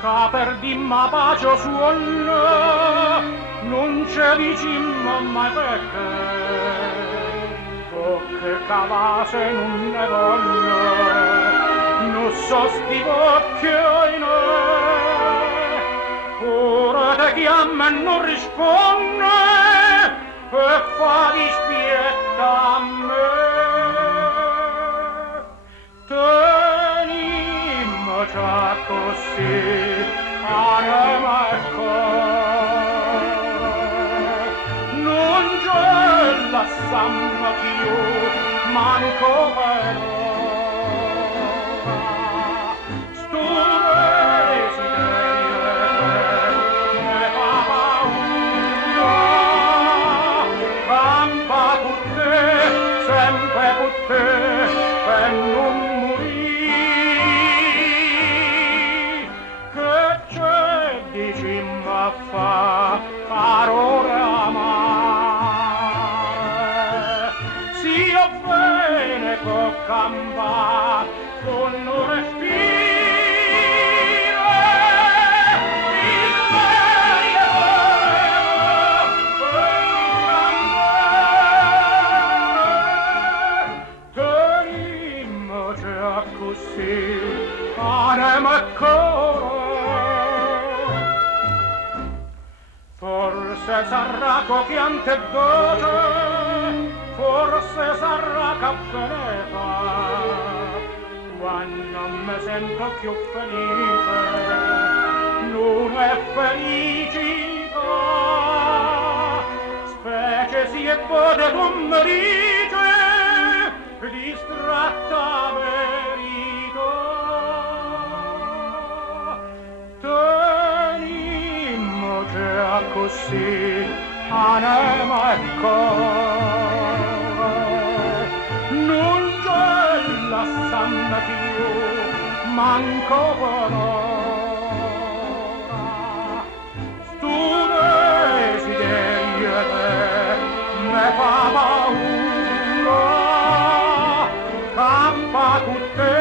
Ca perdimma pace suona, non c'è vicino mai perché, che cavase non ne voglio, non so sti occhi in ora te chiama e non risponde, e fa dispietta a me. Tenimmo già così, anima e cuore, non c'è la samba più, manco per ora. Sto desiderio me fa paura, campa con te, sempre con te, per non dicimma fa parole amare, sia bene può campar con un respiro, il mare tenimmo già così, anima e cuore. Forse sarà co piante e voce, forse sarà cappeneta, quando mi sento più felice, non è felicità, specie si è pote non mi dice, distratta verità. Tenimmo già così, anima e cuore, non c'è la sanna più, manco per ora. Stu desiderio te me fa paura, campa con te,